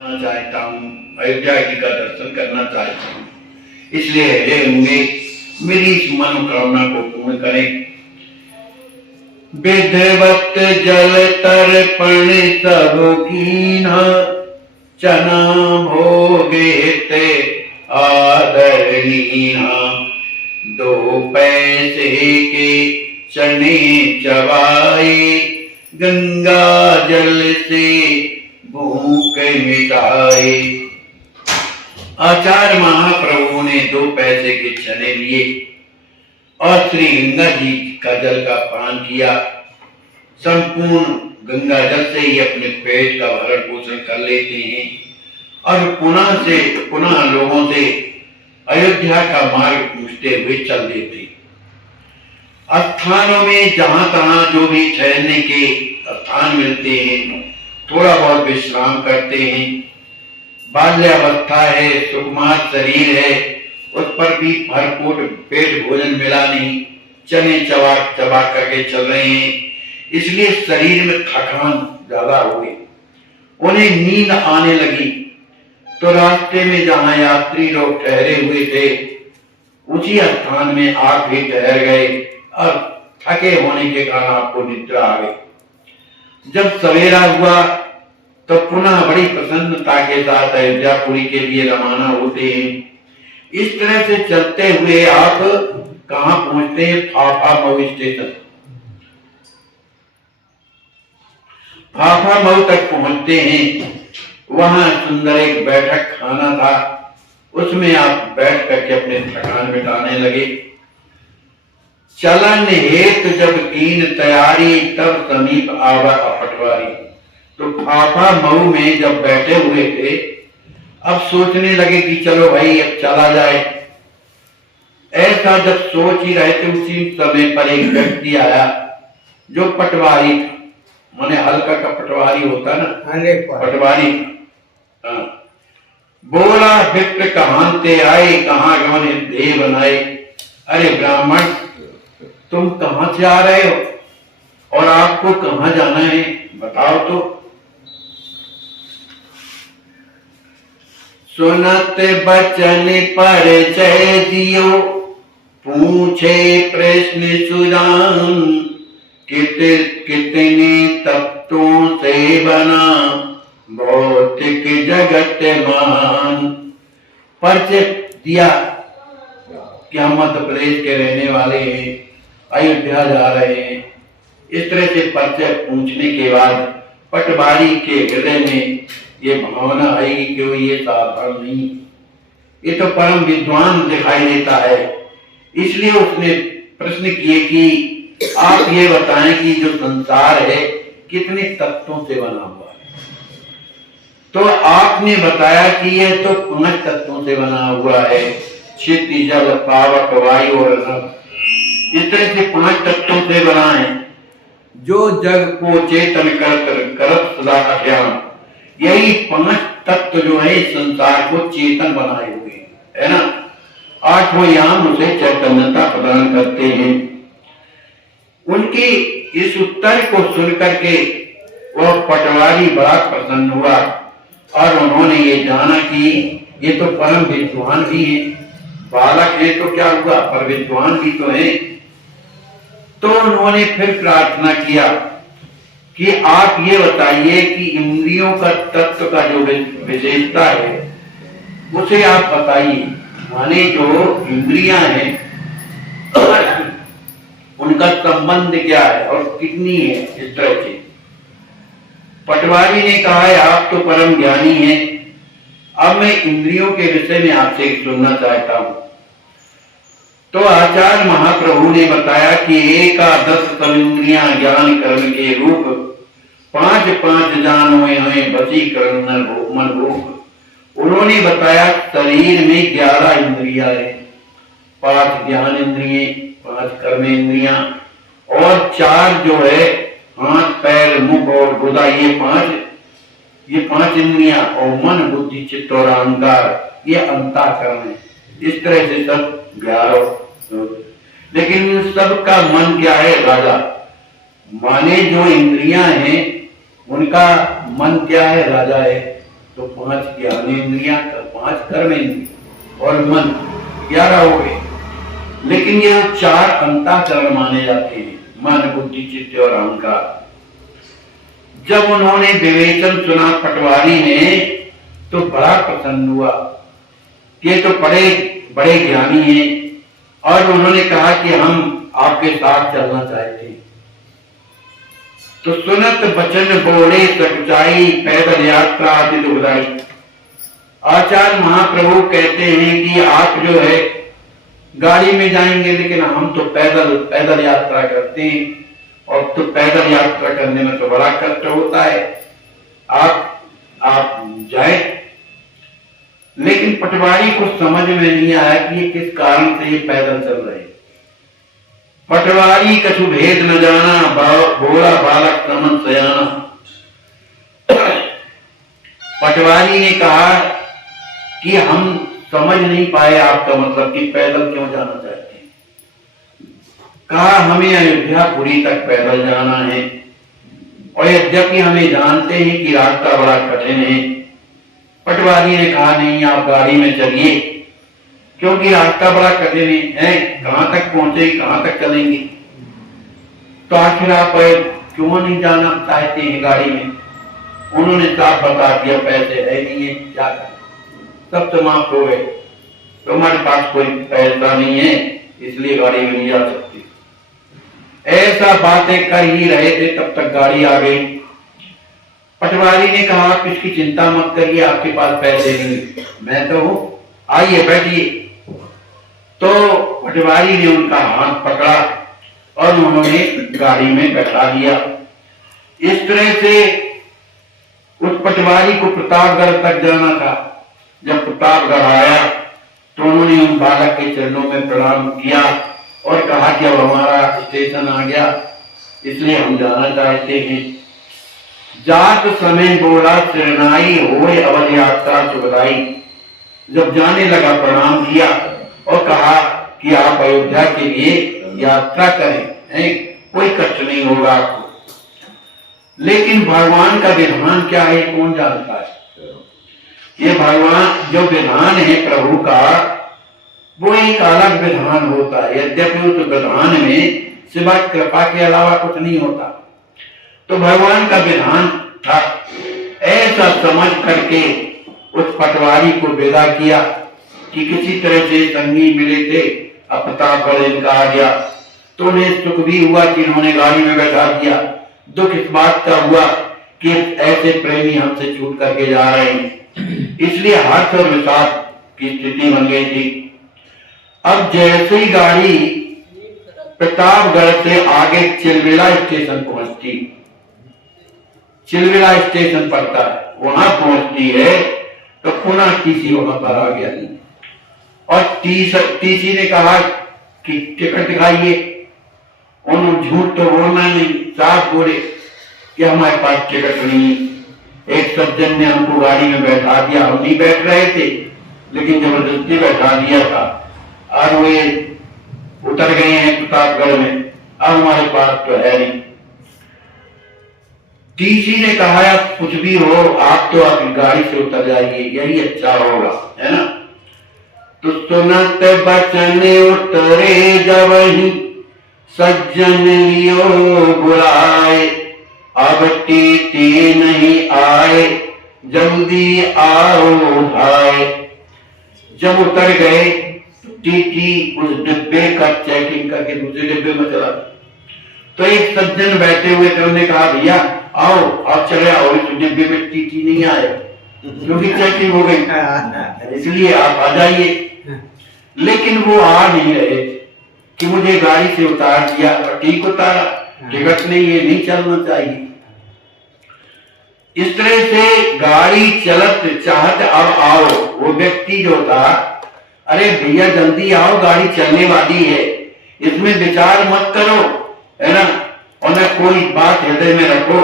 चाहता हूँ, अयोध्या जी का दर्शन करना चाहता हूँ। इसलिए हे होंगे मेरी इस मनोकामना को पूर्ण करें। विधिवत जल तर्पण सब कीन्हा, चना भोगे ते आदरणीहा। 2 पैसे के चने चबाए, गंगा जल से भूख मिटाए। आचार्य महाप्रभु ने 2 पैसे के चने लिए और श्री गंगा जी का जल का पान किया। संपूर्ण गंगा जल से ही अपने पेट का भरण पोषण कर लेते हैं और पुनः लोगों से अयोध्या का मार्ग पूछते हुए चल देते। स्थानों में जहां तहां जो भी ठहरने के स्थान मिलते हैं, थोड़ा बहुत विश्राम करते हैं। बाल्यावस्था है, सुकुमार शरीर है, उस पर भी भरपूर पेट भोजन मिला नहीं, चने चबा करके चल रहे हैं, इसलिए शरीर में थकान ज्यादा हो गई। उन्हें नींद आने लगी तो रास्ते में जहां यात्री लोग ठहरे हुए थे उसी स्थान में आप भी ठहर गए और थके होने के कारण आपको निद्रा आ गई। जब सवेरा हुआ तो पुनः बड़ी प्रसन्नता के साथ अयोध्यापुरी के लिए रवाना होते हैं। इस तरह से चलते हुए आप कहां पहुंचते हैं? फाफा मऊ स्टेशन। फाफा मऊ तक पहुंचते हैं। वहां सुंदर एक बैठक खाना था, उसमें आप बैठ करके अपने थकान मिटाने लगे। चलन हेतु जब कीन तैयारी, तब समीप आवा पटवारी। तो फाफा मऊ में जब बैठे हुए थे, अब सोचने लगे कि चलो भाई अब चला जाए। ऐसा जब सोच ही रहे थे, उसी समय पर एक व्यक्ति आया जो पटवारी था, माने हल्का का पटवारी होता ना, पटवारी था। बोला विप्र कहांते आए, कहाँ गमन देह बनाए। अरे ब्राह्मण, तुम कहां से आ रहे हो और आपको कहां जाना है, बताओ तो। सुनत बचन परिचय दियो, पूछे प्रश्न सुजान। कितने तत्वों से बना भौतिक जगत मान। परिचय दिया कि हम मध्य प्रदेश के रहने वाले हैं, अयोध्या जा रहे हैं। इस तरह से परिचय पूछने के बाद पटवारी के हृदय में ये भावना आई कि ये साधारण नहीं, ये तो परम विद्वान दिखाई देता है। इसलिए उसने प्रश्न किए कि आप ये बताएं कि जो संसार है कितने तत्वों से बना हुआ है। तो आपने बताया कि यह तो 5 तत्वों से बना हुआ है, क्षिति, जल, पावक, वायु और नभ। इस तरह से 5 तत्वों से बना है। जो जग को चेतन करत सदा अज्ञान, यही 5 तत्व जो है संसार को चेतन बनाए हुए है ना। 8वां याम उसे चैतन्यता प्रदान करते हैं। उनकी इस उत्तर को सुन करके वह पटवारी बड़ा प्रसन्न हुआ और उन्होंने ये जाना कि ये तो परम विद्वान भी है। बालक है तो क्या हुआ, पर विद्वान भी तो है। तो उन्होंने फिर प्रार्थना किया कि आप ये बताइए कि इंद्रियों का तत्व का जो विशेषता है उसे आप बताइए। माने जो इंद्रियां हैं उनका संबंध क्या है और कितनी है, इस तरह से। पटवारी ने कहा है आप तो परम ज्ञानी हैं, अब मैं इंद्रियों के विषय में आपसे सुनना चाहता हूं। तो आचार्य महाप्रभु ने बताया कि 11 इंद्रियां ज्ञान कर्म के रूप, 5 जानो हमें वशीकरण मन रूप। उन्होंने बताया शरीर में 11 इंद्रियां है, 5 ज्ञान इंद्रिय, 5 कर्म इंद्रियां और 4 जो है हाथ, पैर, मुख और गुदा, ये 5 इंद्रियां और मन, बुद्धि, चित्त और अहंकार, ये अंतःकरण है। इस तरह से सब 11। लेकिन सबका मन क्या है? राजा। माने जो इंद्रियां हैं उनका मन क्या है? राजा है। तो 5 ज्ञानेंद्रियां, 5 कर्मेंद्रिय और मन 11 हो गए। लेकिन ये 4 अंतःकरण माने जाते हैं, मन, बुद्धि, चित्त और अहंकार। जब उन्होंने विवेचन सुना पटवारी ने तो बड़ा प्रसन्न हुआ। ये तो बड़े बड़े ज्ञानी हैं और उन्होंने कहा कि हम आपके साथ चलना चाहते हैं। तो सुनत बचन बोले सच्चाई, पैदल यात्रा अति दुखदाई। आचार्य महाप्रभु कहते हैं कि आप जो है गाड़ी में जाएंगे, लेकिन हम तो पैदल यात्रा करते हैं और तो पैदल यात्रा करने में तो बड़ा कष्ट होता है, आप जाए। लेकिन पटवारी को समझ में नहीं आया कि ये किस कारण से ये पैदल चल रहे हैं। पटवारी कछु भेद न जाना, बोला बालक समन सयाना। पटवारी ने कहा कि हम समझ नहीं पाए आपका मतलब कि पैदल क्यों जाना चाहते हैं। कहा हमें अयोध्यापुरी तक पैदल जाना है और यद्यपि हमें जानते हैं कि रास्ता बड़ा कठिन है। पटवारी ने कहा नहीं, आप गाड़ी में चलिए, क्योंकि रास्ता बड़ा कठिन है, कहां तक पहुंचे, कहां तक चलेंगे। तो आखिर आप क्यों नहीं जाना चाहते हैं गाड़ी में। उन्होंने साफ बता दिया पैसे है नहीं है, क्या करें, सब समाप्त हो गए, तो हमारे पास कोई पैसा नहीं है, इसलिए गाड़ी में नहीं जा सकती। ऐसा बातें कर ही रहे थे, तब तक गाड़ी आ गई। पटवारी ने कहा आप इसकी चिंता मत करिए, आपके पास पैसे नहीं, मैं तो हूं, आइए बैठिए। तो पटवारी ने उनका हाथ पकड़ा और उन्होंने गाड़ी में बैठा दिया। इस तरह से उस पटवारी को प्रतापगढ़ तक जाना था। जब प्रतापगढ़ आया तो उन्होंने उन बालक के चरणों में प्रणाम किया और कहा कि अब हमारा स्टेशन आ गया, इसलिए हम जाना चाहते हैं। जात समय बोला शरणाई, होए अवध यात्रा सुखदाई। जब जाने लगा प्रणाम किया और कहा कि आप अयोध्या के लिए यात्रा करें, कोई कष्ट नहीं होगा आपको। लेकिन भगवान का विधान क्या है कौन जानता है। ये भगवान जो विधान है प्रभु का, वो एक अलग विधान होता है। यद्यपि उस विधान में सिवाय कृपा के अलावा कुछ नहीं होता। तो भगवान का विधान था, ऐसा समझ करके उस पटवारी को विदा किया कि किसी तरह से संगी मिले थे, अब प्रतापगढ़ इनका आ गया। तो उन्हें सुख भी हुआ कि इन्होंने गाड़ी में बैठा दिया। दुख इस बात का हुआ कि ऐसे प्रेमी हमसे छूट करके जा रहे हैं, इसलिए हर्ष और विषाद की स्थिति बन गई थी। अब जैसे ही गाड़ी प्रतापगढ़ से आगे चिलविला स्टेशन पहुंचती, चिलविला स्टेशन पड़ता है, वहां पहुंचती है तो पुनः टीसी वहां पर आ गया और टीसी ने कहा कि टिकट दिखाइए। उन्होंने झूठ तो बोलना नहीं, साफ बोले कि हमारे पास टिकट नहीं। एक सज्जन ने हमको गाड़ी में बैठा दिया, हम नहीं बैठ रहे थे, लेकिन जबरदस्ती बैठा दिया था और वे उतर गए हैं प्रतापगढ़ में, अब हमारे पास तो है नहीं। टीसी ने कहा कुछ भी हो, आप तो अपनी गाड़ी से उतर जाइए, यही अच्छा होगा, है ना। तो सुनत बचन उतरे जबहि, सज्जन लियो बुलाए। अब टीटी नहीं आए, जल्दी आओ भाई। जब उतर गए टीटी उस डिब्बे का चेकिंग करके दूसरे डिब्बे में चला। तो एक सज्जन बैठे हुए थे, उन्होंने कहा भैया आओ आप चले आओ, इस डिब्बे में टीटी नहीं आए क्योंकि चेकिंग हो गई, इसलिए आप आ जाइए। लेकिन वो आ नहीं रहे कि मुझे गाड़ी से उतार दिया और ठीक उतारा, टिकट नहीं है, नहीं चलना चाहिए। इस तरह से गाड़ी चलत चाहत अब आओ, वो व्यक्ति जो था, अरे भैया जल्दी आओ गाड़ी चलने वाली है, इसमें विचार मत करो, है ना, और न कोई बात हृदय में रखो।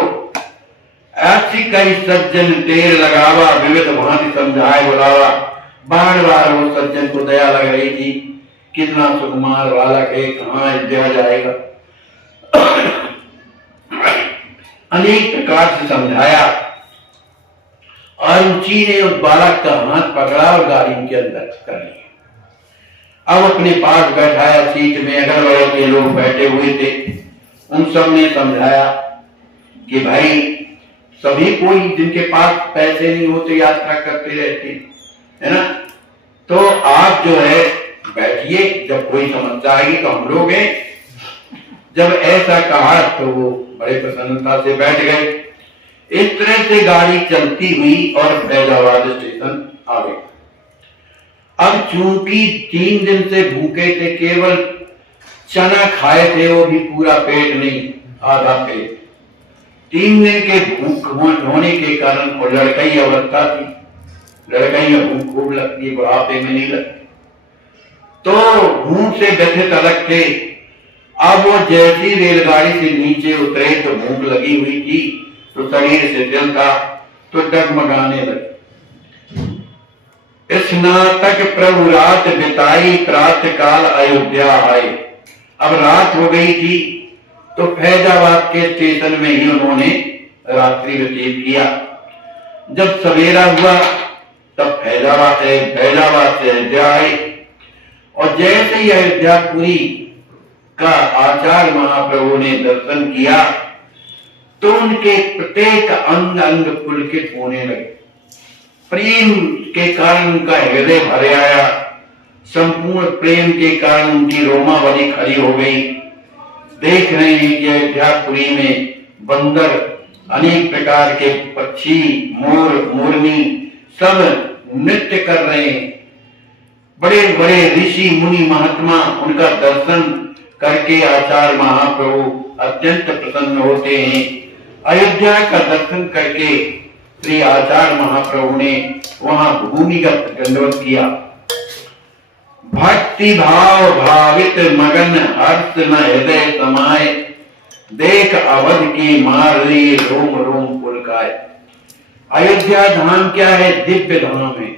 ऐसी कई सज्जन टेर लगावा, विविध भांति समझाए बुलावा। बार बार वो सज्जन को दया लग रही थी, कितना सुकुमार बालक है, कहाँ अयोध्या जाएगा। अनेक प्रकार से समझाया और उसी ने उस बालक का हाथ पकड़ा और गाड़ी के अंदर कर लिया। अब अपने पास बैठाया सीट में, अगल बगल के लोग बैठे हुए थे, उन सब ने समझाया कि भाई सभी कोई जिनके पास पैसे नहीं होते यात्रा करते रहते है ना, तो आप जो है बैठिए, जब कोई समस्या आएगी तो हम लोग हैं। जब ऐसा कहा तो वो बड़े प्रसन्नता से बैठ गए। इस तरह से गाड़ी चलती हुई और फैजाबाद स्टेशन आ गई। अब चूंकि 3 दिन से भूखे थे, केवल चना खाए थे, वो भी पूरा पेट नहीं, आधा पेट। 3 दिन के भूख होने के कारण, और लड़कई अवस्था थी, लड़कई में भूख खूब लगती है, बुढ़ापे में नहीं लगती, तो भूख से व्यथित अलग थे। अब वो जैसी रेलगाड़ी से नीचे उतरे तो भूख लगी हुई थी, तो शरीर से जल था, तो डगमगाने लगे। स्नातक प्रभु रात बिताई, प्रातः काल अयोध्या आए। अब रात हो गई थी, तो फैजाबाद के स्टेशन में ही उन्होंने रात्रि व्यतीत किया। जब सवेरा हुआ तब फैजाबाद से अयोध्या आए, और जैसे ही अयोध्यापुरी का आचार्य महाप्रभु ने दर्शन किया तो उनके प्रत्येक अंग अंग पुलकित होने लगे। प्रेम के कारण उनका हृदय भर आया, संपूर्ण प्रेम के कारण उनकी रोमावली खड़ी हो गई। देख रहे हैं कि अयोध्यापुरी में बंदर, अनेक प्रकार के पक्षी, मोर, मोरनी सब नृत्य कर रहे हैं। बड़े बड़े ऋषि मुनि महात्मा उनका दर्शन करके आचार्य महाप्रभु अत्यंत प्रसन्न होते हैं। अयोध्या का दर्शन करके श्री आचार्य महाप्रभु ने वहां भूमिगत दंडवत किया। भक्ति भाव भावित मगन हर्ष न हृदय समाये, देख अवध की मार रही रोम रोम पुलकाए। अयोध्या धाम क्या है? दिव्य धाम है।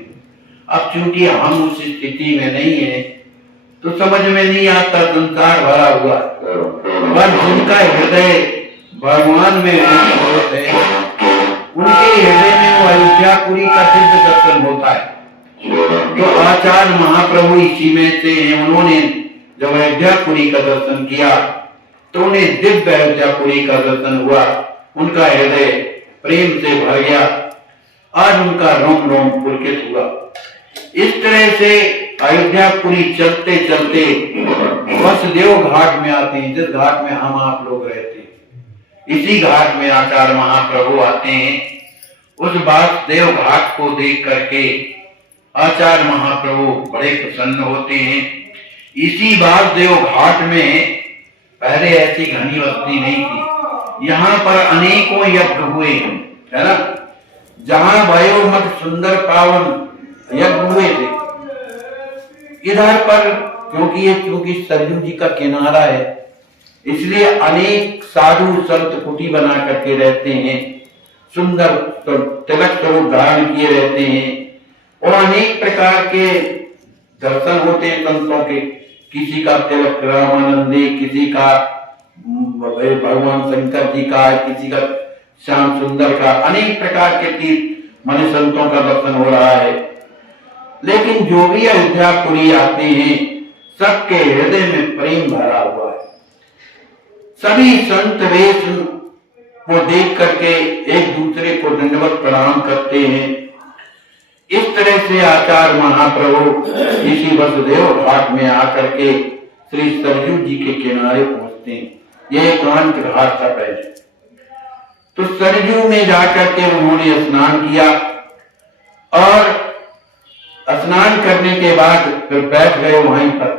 अब चूंकि हम उस स्थिति में नहीं है तो समझ में नहीं आता, संसार भरा हुआ, पर जिनका हृदय भगवान में होता है उनके हृदय में वो अयोध्यापुरी का दिव्य दर्शन होता है। तो आचार्य महाप्रभु इसी में से हैं। उन्होंने जब अयोध्यापुरी का दर्शन किया तो उन्हें दिव्य अयोध्यापुरी का दर्शन हुआ, उनका हृदय प्रेम से भर गया और उनका रोम रोम पुलकित हुआ। इस तरह से अयोध्यापुरी चलते चलते वसुदेव घाट में आते हैं, जिस घाट में हम आप लोग रहते हैं। इसी घाट में आचार्य महाप्रभु आते हैं। उस वासुदेव घाट को देख करके आचार्य महाप्रभु बड़े प्रसन्न होते हैं। इसी वासुदेव घाट में पहले ऐसी घनी बस्ती नहीं थी, यहाँ पर अनेकों यज्ञ हुए है ना, जहाँ वयोमठ सुंदर पावन यज्ञ हुए थे। इधर पर क्योंकि सरयू जी का किनारा है, इसलिए अनेक साधु संत कुटी बना करके रहते हैं, सुंदर तो तिलक स्वरूप धारण किए रहते हैं, और अनेक प्रकार के दर्शन होते हैं संतों के। किसी का तिलक रामानंदी, किसी का भगवान शंकर जी का, किसी का श्याम सुंदर का, अनेक प्रकार के तीर्थ मन संतों का दर्शन हो रहा है। लेकिन जो भी अयोध्यापुरी आते हैं सबके हृदय में प्रेम भरा हुआ है। सभी संत वेश को देख करके एक दूसरे को दंडवत प्रणाम करते हैं। इस तरह से आचार्य महाप्रभु इसी वसुदेव घाट में आकर के श्री सरयू जी के किनारे पहुंचते हैं। यह एकांत घाट था पहले। तो सरयू में जाकर के उन्होंने स्नान किया, और स्नान करने के बाद फिर बैठ गए वहीं पर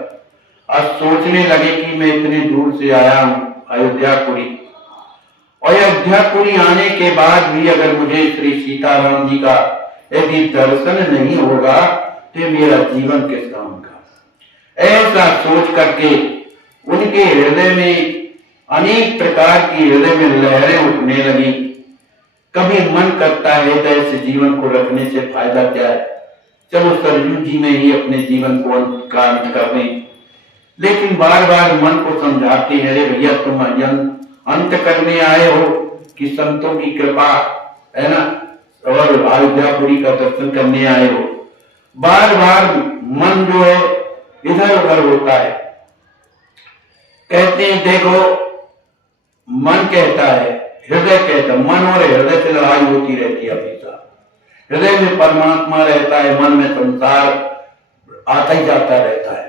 और सोचने लगे कि मैं इतने दूर से आया हूं अयोध्यापुरी, और अयोध्यापुरी आने के बाद भी अगर मुझे श्री सीताराम जी का यदि दर्शन नहीं होगा तो मेरा जीवन किस काम का। ऐसा सोच करके उनके हृदय में अनेक प्रकार की हृदय में लहरें उठने लगी। कभी मन करता है तो ऐसे जीवन को रखने से फायदा क्या है, चलो सरयू जी में ही अपने जीवन को अंत कर दें। लेकिन बार बार मन को समझाते हैं, अरे भैया तुम अंत करने आए हो कि संतों की कृपा है ना, और अयोध्यापुरी का दर्शन करने आए हो, बार बार मन जो है इधर उधर होता है। कहते हैं देखो, मन कहता है, हृदय कहता है, मन और हृदय से लड़ाई होती रहती है हमेशा। हृदय में परमात्मा रहता है, मन में संसार आता ही जाता रहता है।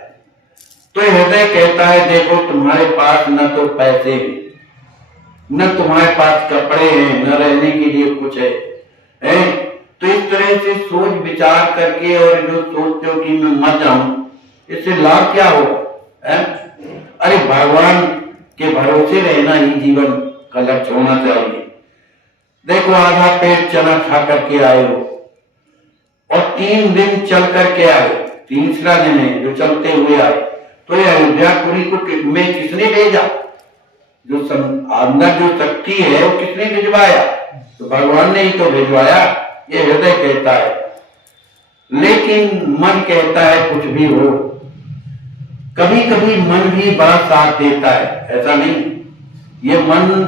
तो हृदय कहता है देखो, तुम्हारे पास न तो पैसे हैं, न तुम्हारे पास कपड़े हैं, न रहने के लिए कुछ है? तो इस तरह से सोच विचार करके और जो सोचते हो कि मैं मर जाऊं, इससे लाभ क्या होगा? अरे भगवान के भरोसे रहना ही जीवन का लक्ष्य होना चाहिए। देखो, आधा पेट चना खा करके आए हो और 3 दिन चल करके आए, तीसरा दिन है जो चलते हुए आए, तो ये अयोध्यापुरी को में किसने भेजा? जो अंदर जो शक्ति है वो किसने भिजवाया? तो भगवान ने ही तो भिजवाया। ये हृदय कहता है, लेकिन मन कहता है कुछ भी हो। कभी कभी मन भी बड़ा साथ देता है, ऐसा नहीं। ये मन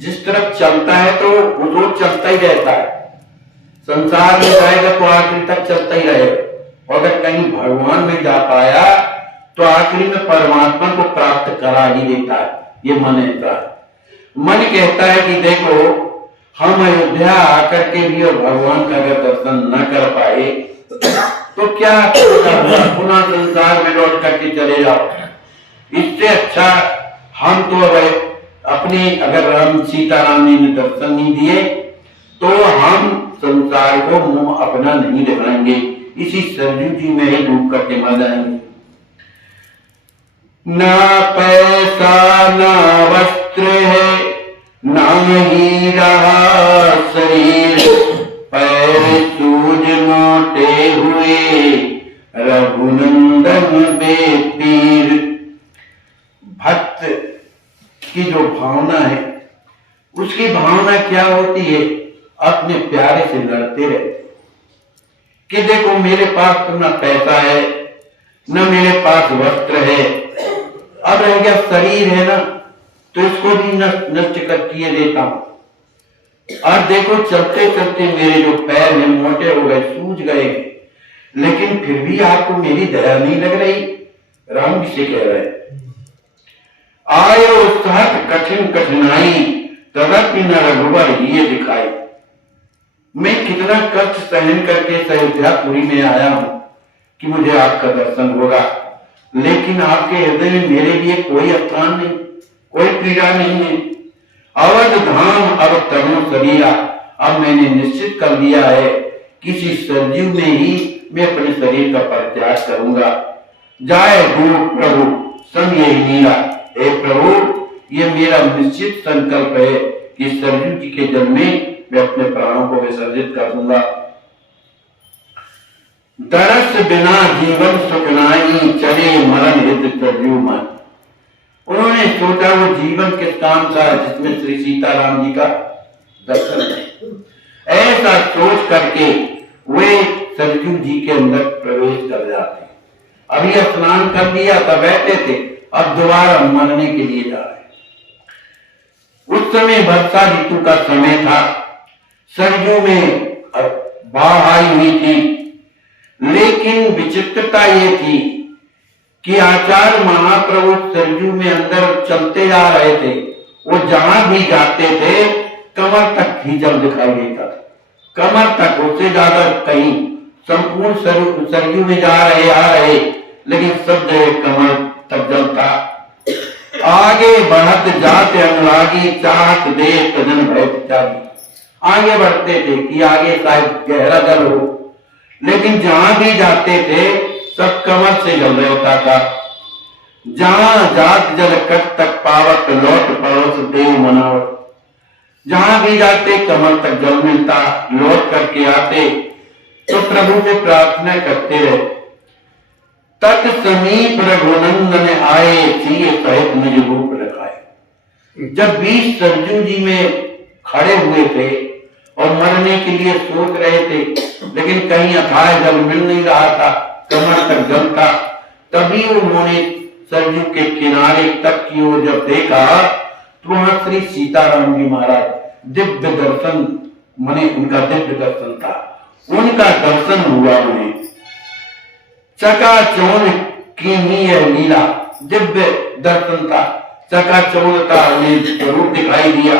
जिस तरफ चलता है तो वो चलता ही रहता है। संसार में जाएगा तो आखिरी तक चलता ही रहेगा। और अगर कहीं भगवान में जा पाया तो आखिरी में परमात्मा को प्राप्त करा ही देता है। ये मन कहता है। मन कहता है कि देखो, हम अयोध्या आकर के भी और भगवान का अगर दर्शन न कर पाए तो क्या पुनः संसार में लौट करके चले जाओ। इससे अच्छा हम तो अपने, अगर हम सीताराम जी ने दर्शन नहीं दिए तो हम संसार को मुंह अपना नहीं दिखाएंगे, इसी सरजू जी में ही डूब करके मर जाएंगे। ना पैसा ना वस्त्र है, ना ही रहा शरीर, पैर सूज मोटे हुए रघुनंदन बेपीर। भक्त की जो भावना है, उसकी भावना क्या होती है? अपने प्यारे से लड़ते रहते कि देखो, मेरे पास तो न पैसा है, न मेरे पास वस्त्र है, अब रह गया शरीर है ना, तो इसको भी नष्ट करके देता हूं। और देखो, चलते चलते मेरे जो पैर हैं मोटे हो गए, सूज गए, लेकिन फिर भी आपको मेरी दया नहीं लग रही। राम जी से कह रहे, आयो सहत कठिन कठिनाई, तदपि न रघुवर ये दिखाई। मैं कितना कष्ट सहन करके अयोध्यापुरी में आया हूं कि मुझे आपका दर्शन होगा, लेकिन आपके हृदय में मेरे लिए कोई स्थान नहीं, कोई पीड़ा नहीं है। अवध धाम अब तनु शरीरा, अब मैंने निश्चित कर दिया है किसी सरजू में ही मैं अपने शरीर का परित्याग करूंगा। जाए गुरु प्रभु संग यही मीरा। हे प्रभु, ये मेरा निश्चित संकल्प है कि सरजू जी के जन्म में मैं अपने प्राणों को विसर्जित कर दूंगा। दरस बिना जीवन सुख नाई, चले मरण हित सरजू मन। उन्होंने सोचा वो जीवन किस काम का है जिसमें श्री सीताराम जी का दर्शन है। ऐसा सोच करके वे सरजू जी के अंदर प्रवेश कर जाते। अभी स्नान कर लिया था, बैठे थे, अब दोबारा मरने के लिए जा रहे। उस समय वर्षा ऋतु का समय था, सरजू में बाढ़ आई हुई थी, लेकिन विचित्रता ये थी कि आचार्य महाप्रभु सरजू में अंदर चलते जा रहे थे। वो जहां भी जाते थे कमर तक ही जल दिखाई देता था, कमर तक, उससे ज्यादा कहीं। संपूर्ण सरजू में जा रहे आ रहे, लेकिन सब जगह कमर तक जल था। आगे बढ़त जाते अनुरागी, चाहत दे तजन भय त्यागी। आगे बढ़ते थे कि आगे शायद गहरा जल हो, लेकिन जहां भी जाते थे सब कमर से जल रहता था। जहां जात जल कट तक पावत, लौट पड़ोस देव मनावत। जहां भी जाते कमर तक जल मिलता, लौट करके आते तो प्रभु से प्रार्थना करते रहे। तत् समीप रघुनंदन आए, सिए सहित निज रूप रखाए। जब बीच सरजू जी में खड़े हुए थे और मरने के लिए सोच रहे थे, लेकिन कहीं अथाह जल मिल नहीं रहा था, कमर तक जल था, तभी उन्होंने सरजू के किनारे तक की ओर जब देखा तो वहां श्री सीताराम जी महाराज दिव्य दर्शन माने उनका दिव्य दर्शन था, उनका दर्शन हुआ उन्हें। चकाचौंध की ही यह लीला, दिव्य दर्शन था, चकाचौंध का उन्हें स्वरूप दिखाई दिया।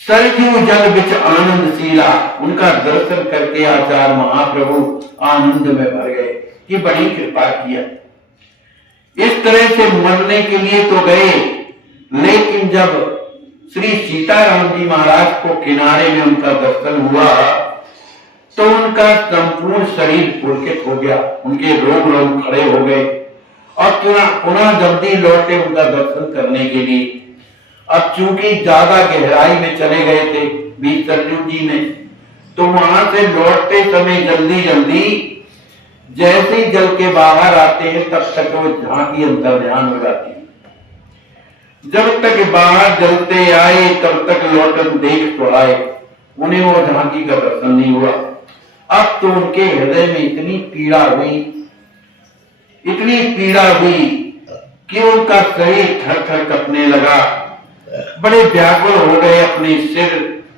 सरयू जल बिच आनंदशीला, उनका दर्शन करके आचार्य महाप्रभु आनंद में भर गए कि बड़ी कृपा किया। इस तरह से मरने के लिए तो गए, लेकिन जब श्री सीताराम जी महाराज को किनारे में उनका दर्शन हुआ तो उनका संपूर्ण शरीर पुलकित हो गया, उनके रोग रोग खड़े हो गए और पुनः जल्दी लौटे उनका दर्शन करने के लिए। अब चूंकि ज्यादा गहराई में चले गए थे बीच सरयू जी ने, तो वहां से लौटते समय जल्दी जल्दी जैसे ही जल के बाहर आते हैं तब तक वो झांकी अंतर ध्यान हो जाती है। जब तक बाहर जलते आए तब तक लौटन देख तो आए, उन्हें वो झांकी का दर्शन नहीं हुआ। अब तो उनके हृदय में इतनी पीड़ा हुई कि उनका शरीर थर थर कपने लगा, बड़े व्याकुल हो गए, अपने सिर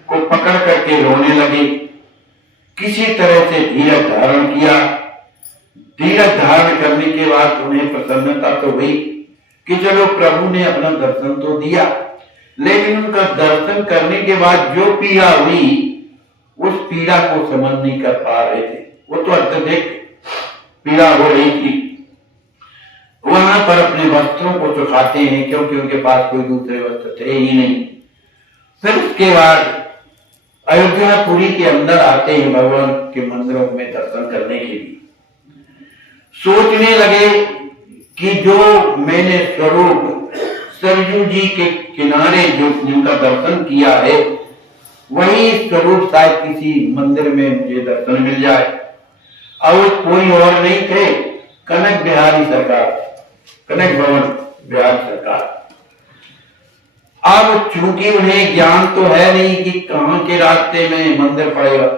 को पकड़ करके रोने लगे। किसी तरह से धीरज धारण किया। धीरज धारण करने के बाद उन्हें प्रसन्नता तो हुई कि चलो प्रभु ने अपना दर्शन तो दिया, लेकिन उनका दर्शन करने के बाद जो पीड़ा हुई उस पीड़ा को समझ नहीं कर पा रहे थे। वो तो अत्यधिक पीड़ा हो रही थी। वहां पर अपने वस्त्रों को सुखाते हैं क्योंकि उनके पास कोई दूसरे वस्त्र थे ही नहीं। फिर उसके बाद अयोध्यापुरी के अंदर आते हैं भगवान के मंदिरों में दर्शन करने के लिए। सोचने लगे कि जो मैंने स्वरूप सरयू जी के किनारे जो जिनका दर्शन किया है वही स्वरूप शायद किसी मंदिर में मुझे दर्शन मिल जाए। और कोई और नहीं थे, कनक बिहारी सरकार, कनक भवन बिहारी सरकार। अब चूंकि उन्हें ज्ञान तो है नहीं कि कहां के रास्ते में मंदिर पड़ेगा,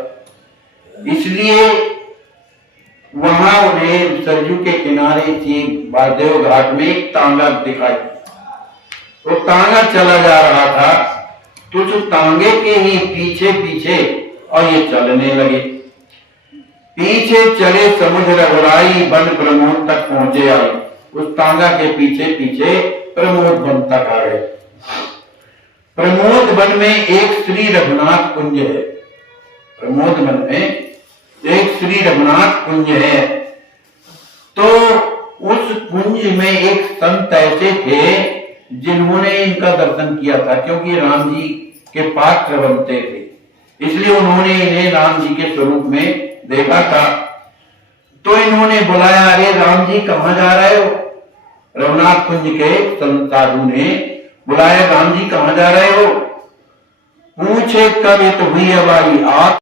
इसलिए वहां उन्हें सरयू के किनारे थी बादेव घाट में एक तांगा दिखाई। तो तांगा चला जा रहा था, तो जो तांगे के ही पीछे पीछे और ये चलने लगे। पीछे चले समुद्र रघुराई, वन प्रमोद तक पहुंचे आए। उस तांगा के पीछे पीछे प्रमोद वन तक आ गए। प्रमोद वन में एक श्री रघुनाथ कुंज है। प्रमोद वन में एक श्री रघुनाथ कुंज है। तो उस कुंज में एक संत ऐसे थे जिन्होंने इनका दर्शन किया था, क्योंकि राम जी के पात्र बनते थे, इसलिए उन्होंने इन्हें राम जी के स्वरूप में देखा था। तो इन्होंने बुलाया, अरे राम जी कहां जा रहे हो? रघुनाथ कुंज के संत साधु ने बुलाया, राम जी कहां जा रहे हो? पूछे कब ये तो हुई हमारी आप।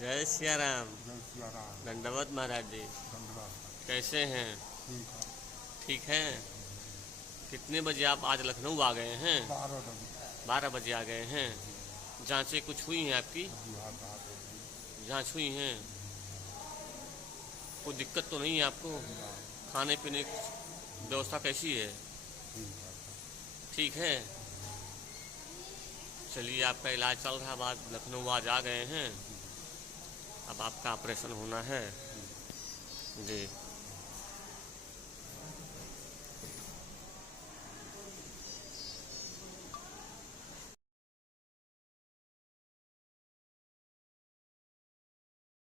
जय सिया राम। दंडवत महाराज जी, कैसे हैं? ठीक है। कितने बजे आप आज लखनऊ आ गए हैं? 12 बजे आ गए हैं। जांचें कुछ हुई हैं आपकी? जांच हुई हैं? कोई दिक्कत तो नहीं है आपको? खाने पीने की व्यवस्था कैसी है? ठीक है। चलिए, आपका इलाज चल रहा है, बाद लखनऊ आज आ गए हैं, अब आपका ऑपरेशन होना है जी।